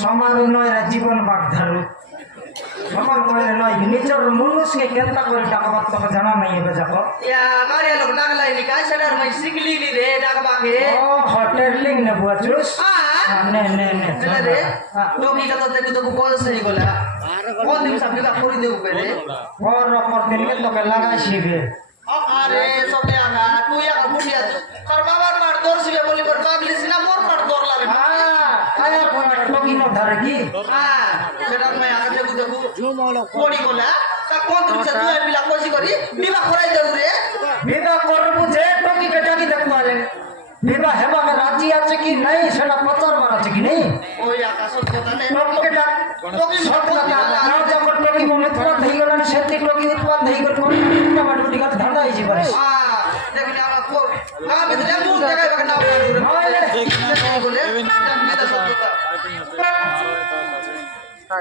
সমারু নয় জীবন বাগধারু সমান কইলে নয় নিজের মনুষ্যকে কেনতা করে ডাকবার তোকে জানা নাই এবে যাবো ইয়া গাড়ি লোক ডাকলাই নি কাই সেটার মই শিখলি নি রে ডাকবাকে ও হোটেল লিং নে বুঝছস নে নে নে রে টমি কথা দেখু তো বয়স হই গলা কোন দিন সাবিকা করে দেউ পেরে और पर दिन के तो लगाई गे আরে সবে আগা তুই আগা বুড়িয়া তোর বাবার মার দর শিবে বলি পর পাগলিস না মোর মার দর লাগে हां आया कोन टोकी न धरे की হ্যাঁ সেটা মই আগা দেখু কোড়ি গলা তা কোন দিন সে তুই মিলা কইছি করি বিবাহ করাই দেউ রে विवाह करबु जे टोकी के टाकी देखबाले विवाह हेबा में राजी আছে কি নাই সেটা পচার মার আছে কি নাই ওই আকাশ কথা নে टोकी के टाक টকি সব কথা ना जब टोकी में तुरंत धई गलन सेती टोकी उत्पाद धई गल कोन टमाटर टिका धंधा ही जीवन हां देखनी आला को ना बिदले मुंह जगह बकना बोले मेरा सब কথা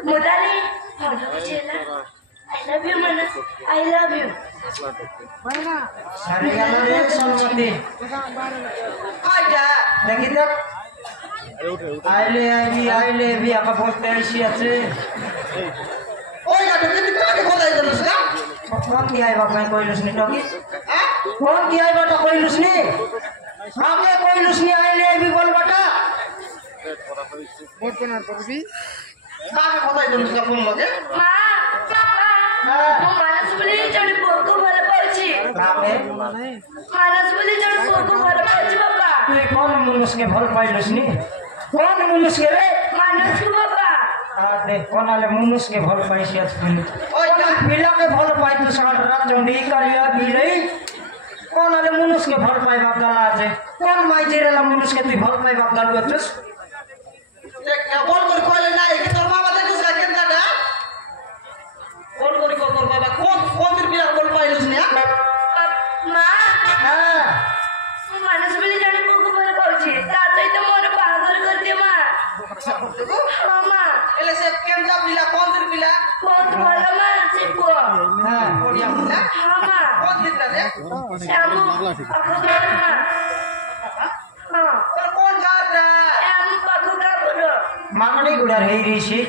मुदाली चेला आई लव यू मन आई लव यू सारे गलो रे सोनमती আইটা देखी देख आइले भी आपा बोलते ऐसी আছে ওই না তুমি কাকে খোদাই দিলছ না कौन की आई बाप मैं कोई लुसनी टोकी হ্যাঁ कौन की आई बेटा कोई लुसनी आगे कोई लुसनी आइले भी बोल बेटा কাকে খোদাই দিলছ না ফোন লগে মা মু মানস বলি জড়ি পোকো ভালো পাইছি काबे मानस बोली जड़ पोको भालो पाइछि बाबा तू कौन मनुष्य के भल पाई लुसनी कौन मनुष्य रे मानस को बाबा आ देख कौन आले मनुष्य के भल पाई से तुम ওই कौन पिला के भल पाई तू सारा रात चंडी करिया बिलई कौन आले मनुष्य के भल पाई बाप गला আছে कौन माई जेरेला मनुष्य के तू भल पाई बाप गलु अच्छस বল করে কইলে নাই কি তোর বাবা দেখছ না কেনটা বল করে তোর বাবা কোন কোন দিন বিয়া বল পাইলছ না মা हां मानस बोली जड़ पोको भालो पाइछि तातई तो मोर पागल कर दे मां हां मां এলে সে কেনটা বিলা কোন দিন বিলা बहुत भालो मां सिको हां কোড়িয়া না हां मां কোন দিন রে श्यामू पाखो कर मां हां তোর কোন গাটা श्यामू पाखो का बोलो मांगड़ी गुड़र है ऋषि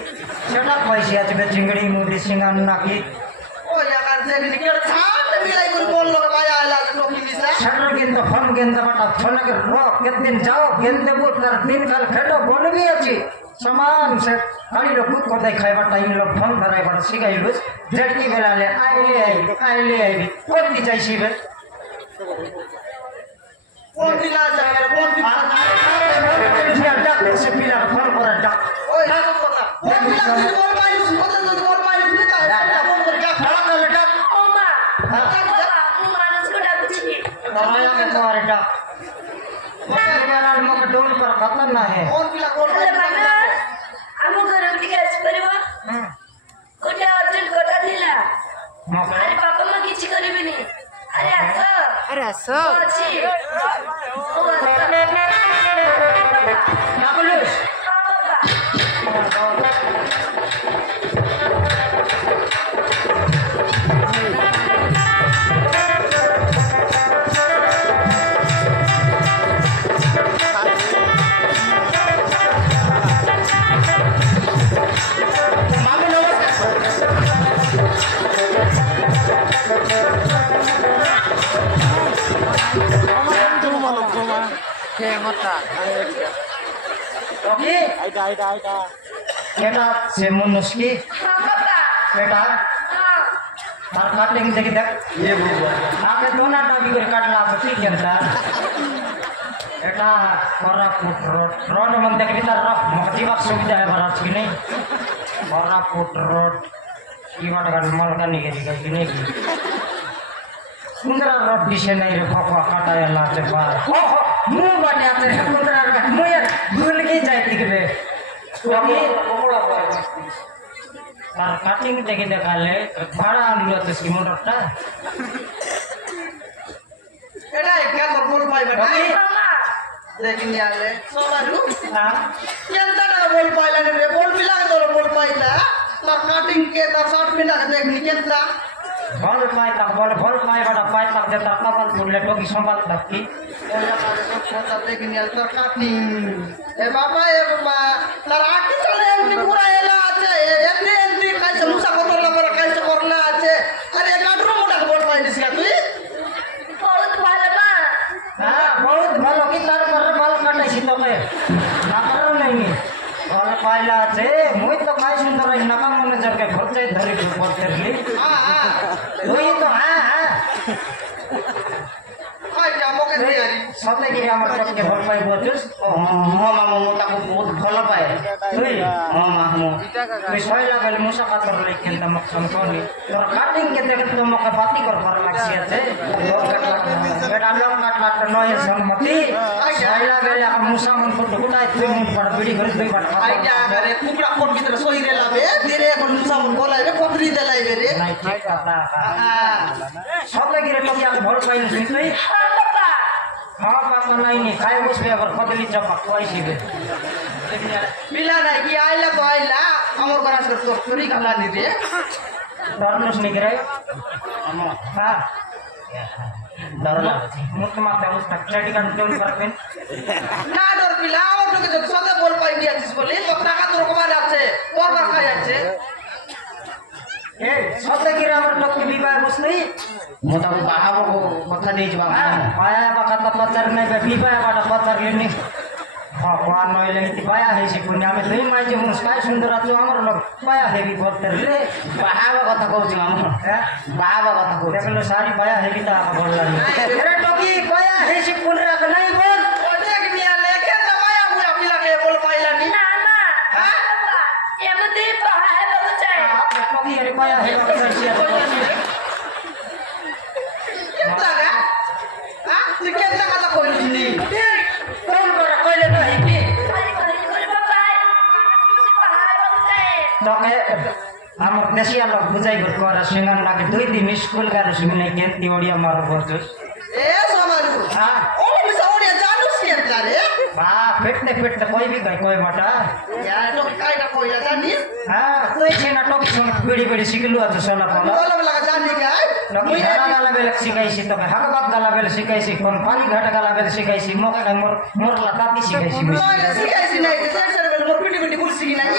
सेटा पैसे আছে বে চিংড়ি মুদি সিঙ্গান নাকি ওই আকার দেখনি কেন ছাড় মিলাই করে বল লোক ভাই আইলা টকি দিছা शटर কিন্তু ফোন গেন্দা বাটা ফোন के रो कितने जाओ गेंदे वो तर दिन काल खेटो बोल भी अछि समान से गाड़ी लो खुद को देखाइबा टाइम लो फोन धराइबा सिगाइलु जेटकी बेलाले आइले आई कोन की जाइसी बे কোন দিলা যায় কোন দিলা डाक से पिला फोन कर डाक ওই রাখো কথা কোন দিলা তুই বল পাইলছ কত তুই বল পাইলছ না ফোন করে যা डाक डाक ओ मां बाबा मु मानस को डाकुछि दवाया के मारे डाक मेरा मुख डोल पर खत्म ना है কোন দিলা কোন अरे পাইলছ माना हमो घर उठी के आसी परिबा कोठे अर्जुन कोठा दिला अरे बाबा म किछि करिबिनी अरे आसो अछि ओ नाकुलुस बाबा मामी ओके आइटा बेटा से मुनुष्की हां बाबा बेटा हां मार काटेंगे देखी देख ये आपने दोना टाकी कर काटला तो ठीक है सर बेटा कोरापुट रोड मन देख भीतर रख मजीवा सुविधा है बरात की नहीं कोरापुट रोड की बात कर मलका नहीं की नहीं की सुंदर रोड दिशे नहीं रे फकवा काटा है लाचे बार हो मुंह बाटे आते हैं सुंदर का मुंह यार भूल के जाए दिखबे ओके कोकोड़ा पर আর কাটিং দেখে দেখালে ভাড়া আনলো তো কি মোটরটা এটা একটা বল পাইবা না मामा দেখিনি আলে সবারু হ্যাঁ কেনটা টাকা বল পাইলা রে বল মিলা তোর বল পাইলা তার কাটিং কে তার শর্ট মিলা দেখনি কেনটা ভল পাই বাটা পাই তাক দে তার কপাল পুরলে টকি সম্পাদ থাকি কথা দেখিনি আর তোর কাটিং এ বাবা তার আকি চলে তুমি ঘুরাইলা আছে এমনি এমনি কাইছে মুসা করলা পরে কাইছে করলা আছে আরে কাটরো মোটা বল পাইছিস কা তুই বহুত ভালো মা হ্যাঁ বহুত ভালো কি তার পরে বাল কাটাইছি তোকে না কারণ নাই বল পাইলা আছে মুই তো কাই সুন্দর এই নাকা মনে জরকে ঘরচাই ধরি করতে গলি তুই তো হ্যাঁ হ্যাঁ আইটা মকে দিয়ারি সতে কি আমার টককে ভল পাই বলছিস ও মামু মু তাকে বহুত ভালো পায় তুই মামু তুই সই লাগালে মুসা কাতর লাই খেলতা মক সমকনি তোর কাটিং কে দেখে তো মকে বাতি কর কর লাগছি আছে তোর কাটলা বেটা লোক কাটলা তো নয় সম্মতি সই লাগালে আর মুসা মন ফটো গুটাই তুই মন পড় বিড়ি করে দুই বার আইটা করে কুকড়া কোন ভিতরে সই রে লাবে দিরে কোন মুসা মন বলাইবে কতরি দেলাইবে রে নাই ঠিক কথা সব লাগি রে তোকে আর ভল পাইনি তুই হ্যাঁ বাবা হ্যাঁ বাবা নাই নি খাই বসবে আবার কদলি চপা কইছিবে মিলা নাই কি আইলা তো আইলা আমার ঘর আসলে তোর চুরি গালা নি রে ডরলস নি রে হ্যাঁ ডরলা মুত মাথা উস্তাক চাটি কাট দেউন করবেন না ডর পিলা আমার তোকে তো সদা বল পাই দিয়াছিস বলি তো টাকা তোর কমাল আছে তোর বার খাই আছে এ সতে কি আমার টককে বিবাহ বসনি মোটা বাহাবো কথা দেই যা পায়া বা কথা পাচার নাই বিবাহ বাটা পাচার লেনি ভগবান নইলে কি পায়া হইছে কোন আমি দুই মাই যে মুস্কাই সুন্দর আছে আমার লোক পায়া হেবি বলতে রে বাহাবা কথা কইছি আমার হ্যাঁ বাহাবা কথা কইছি দেখলো সারি পায়া হেবি তা বললাম এরে টকি পায়া হইছে কোন রাখ নাই বল দেখ মিয়া লেকে দবায়া বুড়া পিলাকে বল পাইলা নি না না বাবা এমনি পাহাড় বাবু চাই টকি এর পায়া হেবি কইছি কেতা গা তুই কেতা কথা কইলি নি কোন করে কইলে না কি আরে করে বাবা পাহাড় বাবু চাই তোকে আমার দেশিয়া লোক বুঝাই করা সিঙ্গান লাগে 2 দিন স্কুল গার সিঙ্গাই কেন্তি ওড়িয়া মার বসুস এ সমারু হ্যাঁ ওরে মিসা ওরে জানুস কেতা রে बा फिटते फिटते कोई भी गए कोई बटा यार तो कायदा कोइला जानी हाँ तो इसे नाटक सुन बीड़ी बीड़ी सिखलू तो सोना पाला बोला लगा जानी का लकी हरा गाला बेल सिखाइसी तो हक बात गाला बेल सिखाइसी कौन पानी घाट गाला बेल सिखाइसी मोका का मोर मोर लताती सिखाइसी ना सिखाइसी नहीं सर सर बेल मोर पिटी पिटी कुर्सी की नहीं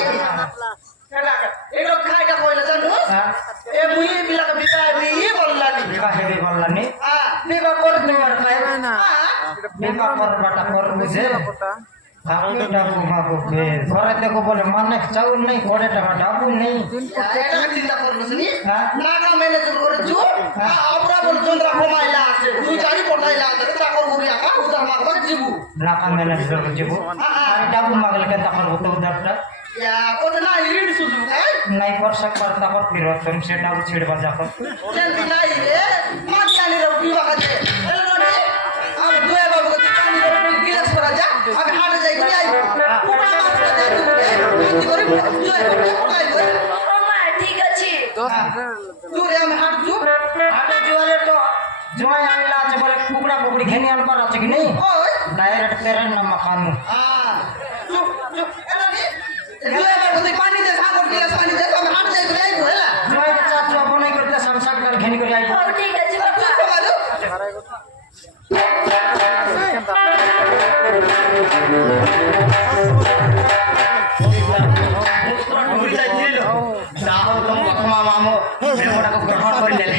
चला एक लोग कायदा कोइला जानू ए मुई बिला का बिता भी बोलला नी विवाह हेबे बोलला नी हां विवाह कर दे यार काय हां विवाह कर बटा कर बुझे भागो तो डाबू मागो के घरे देखो बोले माने चाउल नहीं घरे टाका डाबू नहीं এটা চিন্তা করছিস নি হ্যাঁ। না না ম্যানেজ করেছু আমরা বল চন্দ্রা কমাইলা আছে তুই চাই পটাইলা আছে তা করব রে আকা উদা মাগবা জিবু लाका मैनेज कर जीवो अरे डाबू मागले के तकर तो उधरटा या কোন না রিড সুজু হ্যাঁ नहीं कर सकता तकर फिर तुम से डाबू छेड़ बजा कर চেন বিলাই রে মা জানি রে বিবা কাছে এলো রে আমি দুয়ে বাবু কে পানি রে গিলাস করা যা আমি হাটে যাই কই আইবো পুরা মাছ যা তুই করে দুয়ে কোথায় কই ও মা ঠিক আছে তুই রে আমি হাট জু आटा जुआले तो जुआई आइला আছে বলে কুকড়া কুকড়ি ঘেনি আনবার আছে কি নেই ওই ডাইরেক্ট তেরে না মকান চুপ চুপ এলো রে দুয়ে বাবু তুই পানি দে সাগর গিলাস পানি দে আমি হাট যাই কই আইবো হলা जुआई के चाचू अपने करते संसार कर घेनी করে আইবো ও ঠিক আছে বাবা ঢুকি যাইছিল যাও তুমি মামা মামু এটাকে গ্রহণ করে নেলে